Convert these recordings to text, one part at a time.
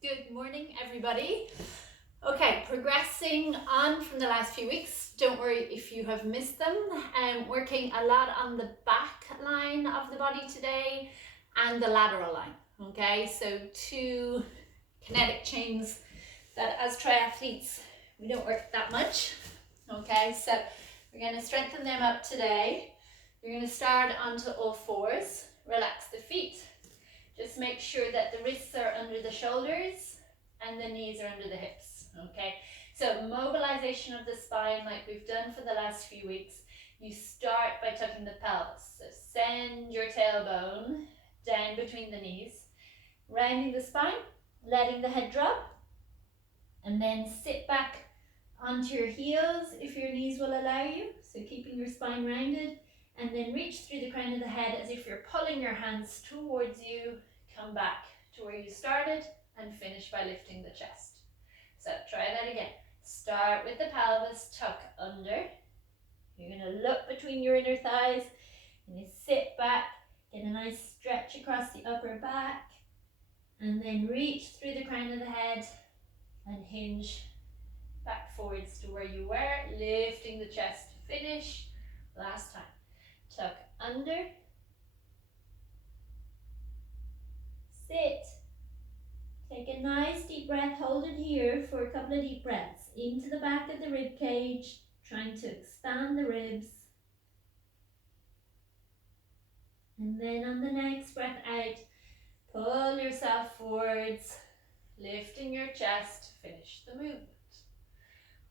Good morning, everybody. Okay, progressing on from the last few weeks. Don't worry if you have missed them. Working a lot on the back line of the body today and the lateral line. Okay, so two kinetic chains that as triathletes we don't work that much. Okay, so we're going to strengthen them up today. You're going to start onto all fours. Relax the feet. Just make sure that the wrists are under the shoulders and the knees are under the hips, okay? So mobilization of the spine like we've done for the last few weeks. You start by tucking the pelvis. So send your tailbone down between the knees, rounding the spine, letting the head drop, and then sit back onto your heels if your knees will allow you. So keeping your spine rounded, and then reach through the crown of the head as if you're pulling your hands towards you. Come back to where you started and finish by lifting the chest. So try that again. Start with the pelvis, tuck under. You're going to look between your inner thighs. You're going to sit back, get a nice stretch across the upper back, and then reach through the crown of the head and hinge back forwards to where you were, lifting the chest. Finish. Last time. Tuck under. Sit. Take a nice deep breath, hold it here for a couple of deep breaths. Into the back of the rib cage, trying to expand the ribs. And then on the next breath out, pull yourself forwards, lifting your chest, finish the movement.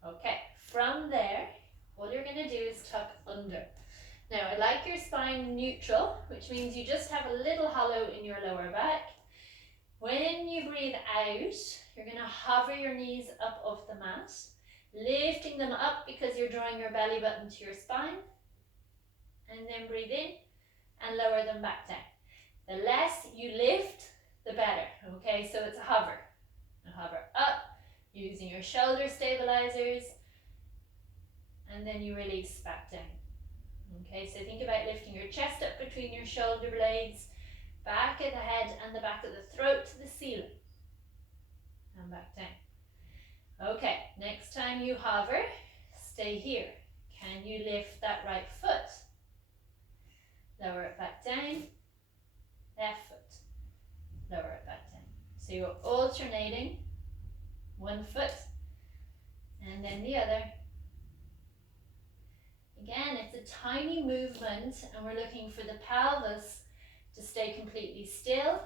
Okay, from there, all you're going to do is tuck under. Now, I like your spine neutral, which means you just have a little hollow in your lower back. When you breathe out, you're going to hover your knees up off the mat, lifting them up because you're drawing your belly button to your spine, and then breathe in and lower them back down. The less you lift, the better, okay? So it's a hover. A hover up, using your shoulder stabilizers, and then you release back down. Okay, so think about lifting your chest up between your shoulder blades, back of the head and the back of the throat to the ceiling. And back down. Okay, next time you hover, stay here. Can you lift that right foot? Lower it back down. Left foot. Lower it back down. So you're alternating one foot and then the other. Again, it's a tiny movement and we're looking for the pelvis to stay completely still.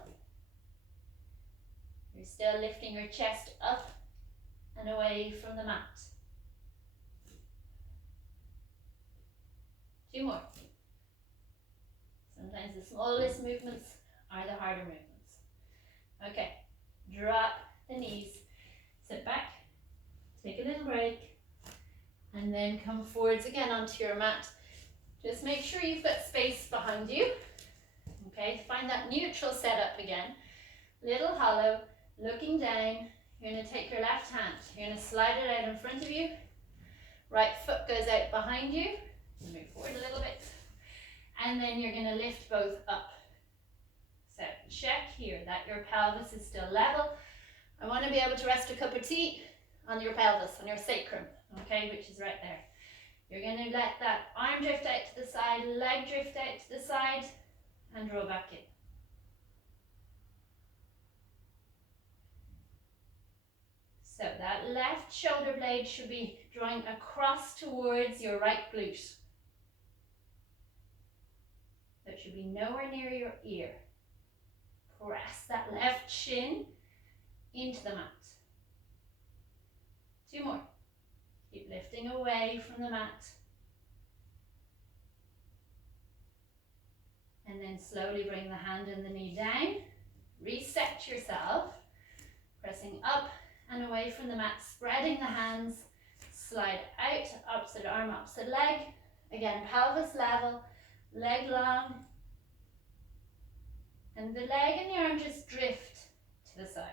You're still lifting your chest up and away from the mat. Two more. Sometimes the smallest movements are the harder movements. Okay, drop the knees, sit back, take a little break, and then come forwards again onto your mat. Just make sure you've got space behind you. Okay, find that neutral setup again. Little hollow, looking down. You're going to take your left hand. You're going to slide it out in front of you. Right foot goes out behind you. Move forward a little bit. And then you're going to lift both up. So check here that your pelvis is still level. I want to be able to rest a cup of tea on your pelvis, on your sacrum, okay, which is right there. You're going to let that arm drift out to the side, leg drift out to the side, and draw back in. So that left shoulder blade should be drawing across towards your right glute. That should be nowhere near your ear. Press that left shin into the mat. Two more. Keep lifting away from the mat. And then slowly bring the hand and the knee down. Reset yourself. Pressing up and away from the mat, spreading the hands. Slide out, opposite arm, opposite leg. Again, pelvis level, leg long. And the leg and the arm just drift to the side.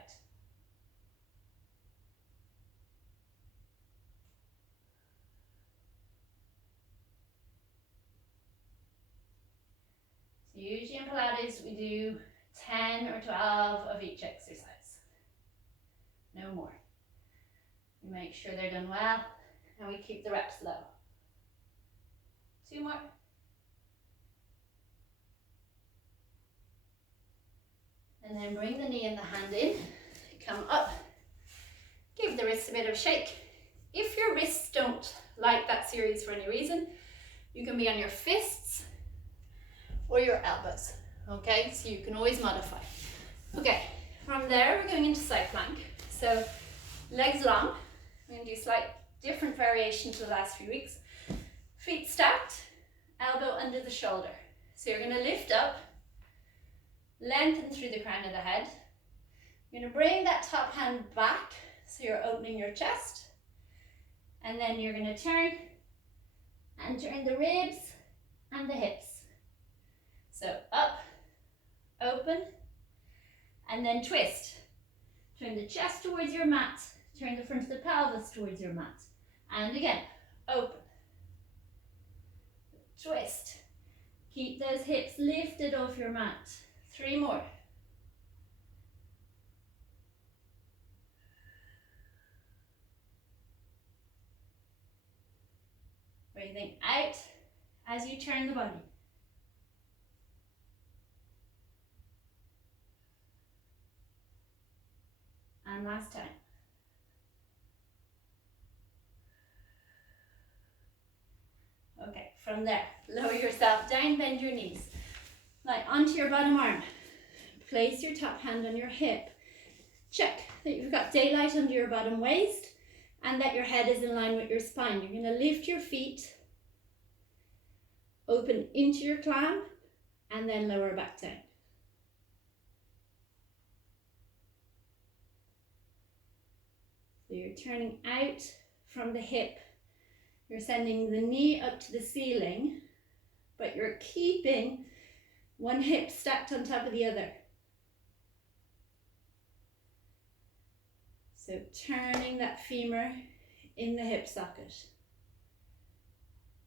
So usually in Pilates we do 10 or 12 of each exercise. no more. You make sure they're done well, and we keep the reps low. 2 more. And then bring the knee and the hand in, come up, give the wrists a bit of a shake. If your wrists don't like that series for any reason, you can be on your fists or your elbows, okay? So you can always modify. Okay, from there we're going into side plank. So legs long, we're going to do slight different variation to the last few weeks. Feet stacked, elbow under the shoulder. So you're going to lift up, lengthen through the crown of the head. You're going to bring that top hand back, so you're opening your chest. And then you're going to turn and turn the ribs and the hips. So up, open, and then twist. Turn the chest towards your mat. Turn the front of the pelvis towards your mat. And again, open. Twist. Keep those hips lifted off your mat. 3 more. Breathing out as you turn the body. And last time. Okay, from there, lower yourself down, bend your knees. Like onto your bottom arm. Place your top hand on your hip. Check that you've got daylight under your bottom waist and that your head is in line with your spine. You're going to lift your feet, open into your clam, and then lower back down. So you're turning out from the hip. You're sending the knee up to the ceiling, but you're keeping one hip stacked on top of the other. So turning that femur in the hip socket.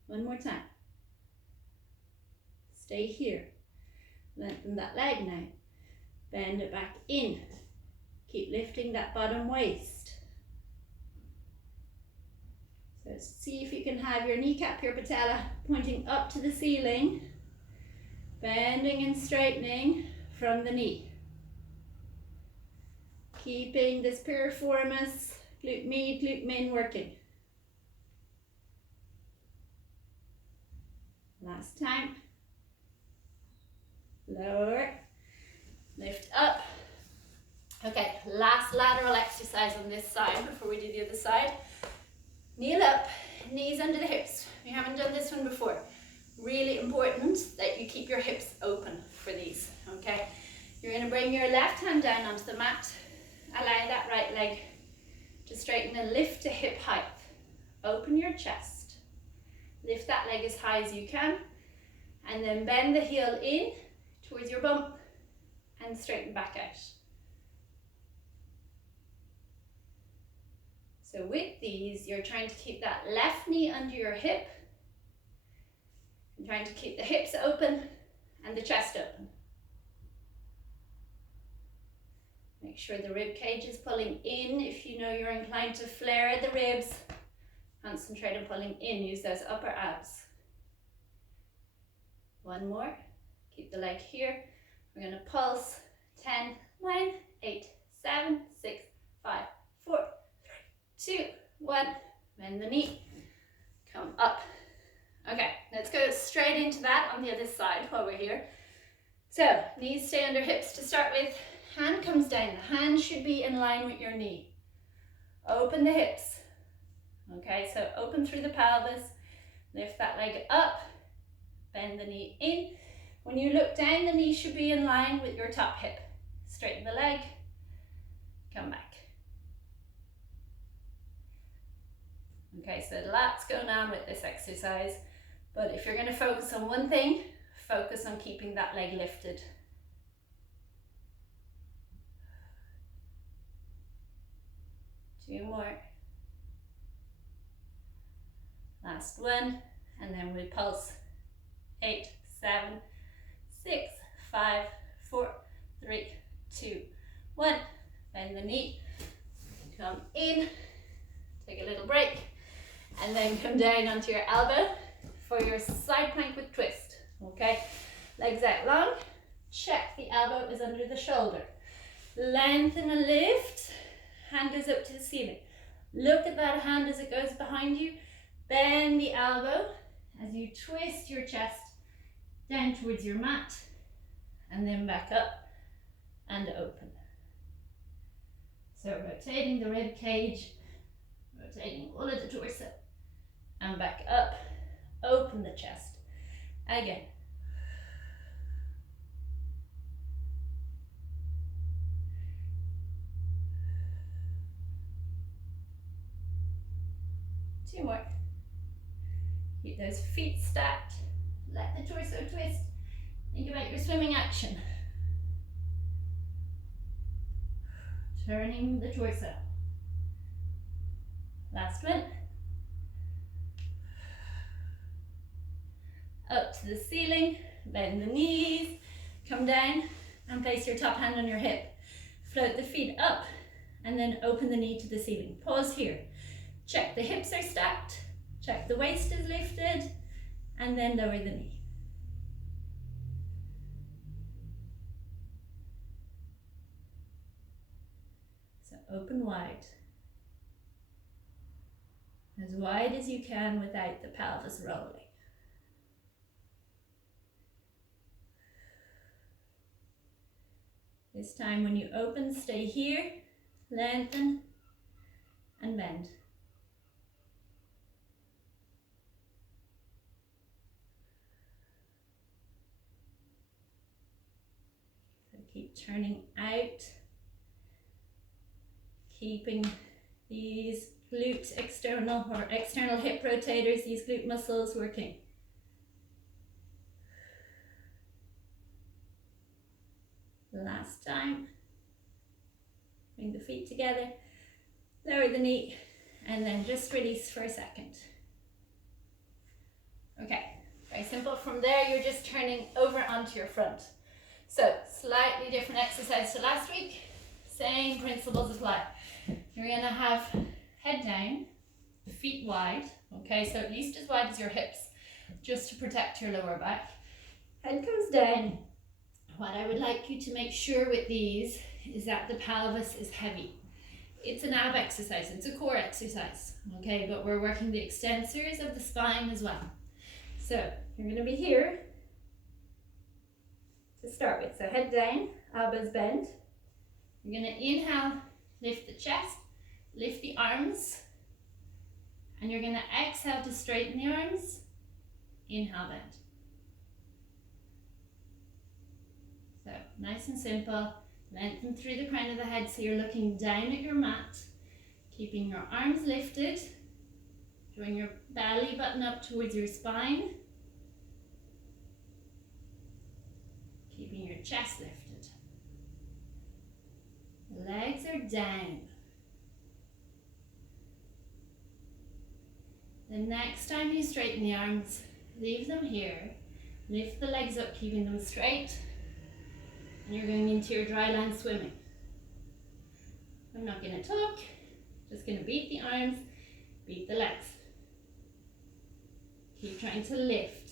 One more time. Stay here. Lengthen that leg now. Bend it back in. Keep lifting that bottom waist. So see if you can have your kneecap, your patella pointing up to the ceiling. Bending and straightening from the knee. Keeping this piriformis, glute med, glute min working. Last time. Lower. Lift up. Okay, last lateral exercise on this side before we do the other side. Kneel up, knees under the hips. We haven't done this one before. Really important that you keep your hips open for these, okay? You're going to bring your left hand down onto the mat. Allow that right leg to straighten and lift to hip height. Open your chest. Lift that leg as high as you can. And then bend the heel in towards your bum and straighten back out. So with these, you're trying to keep that left knee under your hip. You're trying to keep the hips open and the chest open. Make sure the rib cage is pulling in. If you know you're inclined to flare the ribs, concentrate on pulling in. Use those upper abs. One more. Keep the leg here. We're going to pulse. 10, 9, 8, 7, 6, 5, 4, 3, 2, 1. Bend the knee. Come up. Okay, let's go straight into that on the other side while we're here. So, knees stay under hips to start with. Hand comes down. The hand should be in line with your knee. Open the hips. Okay, so open through the pelvis. Lift that leg up. Bend the knee in. When you look down, the knee should be in line with your top hip. Straighten the leg. Come back. Okay, so lots going on with this exercise. But if you're going to focus on one thing, focus on keeping that leg lifted. Two more. Last one. And then we pulse. 8, 7, 6, 5, 4, 3, 2, 1. Bend the knee. Come in, take a little break, and then come down onto your elbow for your side plank with twist. Okay, legs out long, check the elbow is under the shoulder. Lengthen and lift, hand goes up to the ceiling. Look at that hand as it goes behind you. Bend the elbow as you twist your chest down towards your mat, and then back up and open. So rotating the rib cage, rotating all of the torso, and back up, open the chest. Again. Two more. Keep those feet stacked. Let the torso twist. Think about your swimming action. Turning the torso. Last one. Up to the ceiling. Bend the knees. Come down and place your top hand on your hip. Float the feet up and then open the knee to the ceiling. Pause here. Check the hips are stacked, check the waist is lifted, and then lower the knee. So open wide as you can without the pelvis rolling. This time when you open, stay here, lengthen, and bend. Keep turning out, keeping these glute external or external hip rotators, these glute muscles working. Last time. Bring the feet together, lower the knee, and then just release for a second. Okay, very simple. From there, you're just turning over onto your front. So, slightly different exercise to last week. Same principles apply. You're going to have head down, feet wide. Okay, so at least as wide as your hips, just to protect your lower back. Head comes down. What I would like you to make sure with these is that the pelvis is heavy. It's an ab exercise, it's a core exercise. Okay, but we're working the extensors of the spine as well. So, you're going to be here to start with. So head down, elbows bent. You're going to inhale, lift the chest, lift the arms, and you're going to exhale to straighten the arms, inhale, bend. So nice and simple. Lengthen through the crown of the head so you're looking down at your mat, keeping your arms lifted, drawing your belly button up towards your spine, keeping your chest lifted. The legs are down. The next time you straighten the arms, leave them here. Lift the legs up, keeping them straight. And you're going into your dry land swimming. I'm not going to talk, just going to beat the arms, beat the legs. Keep trying to lift.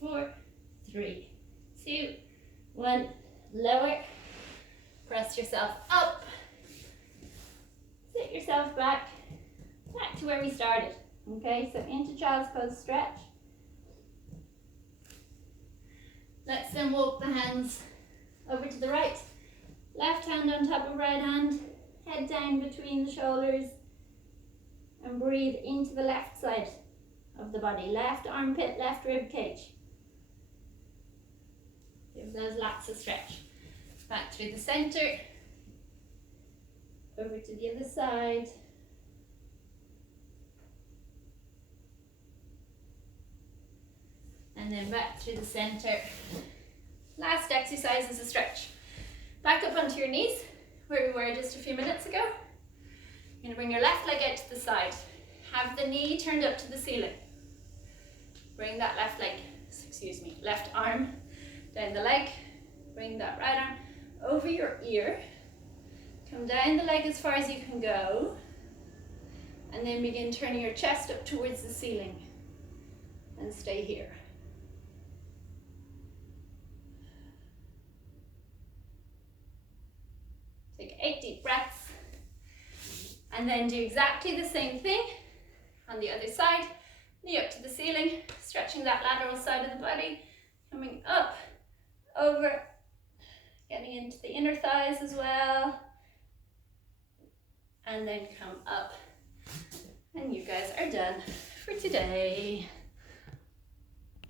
4, 3, 2, 1, lower. Press yourself up. Sit yourself back to where we started. Okay, so into child's pose stretch. Let's then walk the hands over to the right. Left hand on top of right hand, head down between the shoulders, and breathe into the left side of the body. Left armpit, left rib cage. Give those lats a stretch. Back through the center, over to the other side. And then back through the center. Last exercise is a stretch. Back up onto your knees, where we were just a few minutes ago. You're going to bring your left leg out to the side. Have the knee turned up to the ceiling. Bring that left arm down the leg. Bring that right arm over your ear. Come down the leg as far as you can go. And then begin turning your chest up towards the ceiling. And stay here. Take 8 deep breaths. And then do exactly the same thing on the other side. Knee up to the ceiling, stretching that lateral side of the body. Coming up, over, getting into the inner thighs as well. And then come up. And you guys are done for today.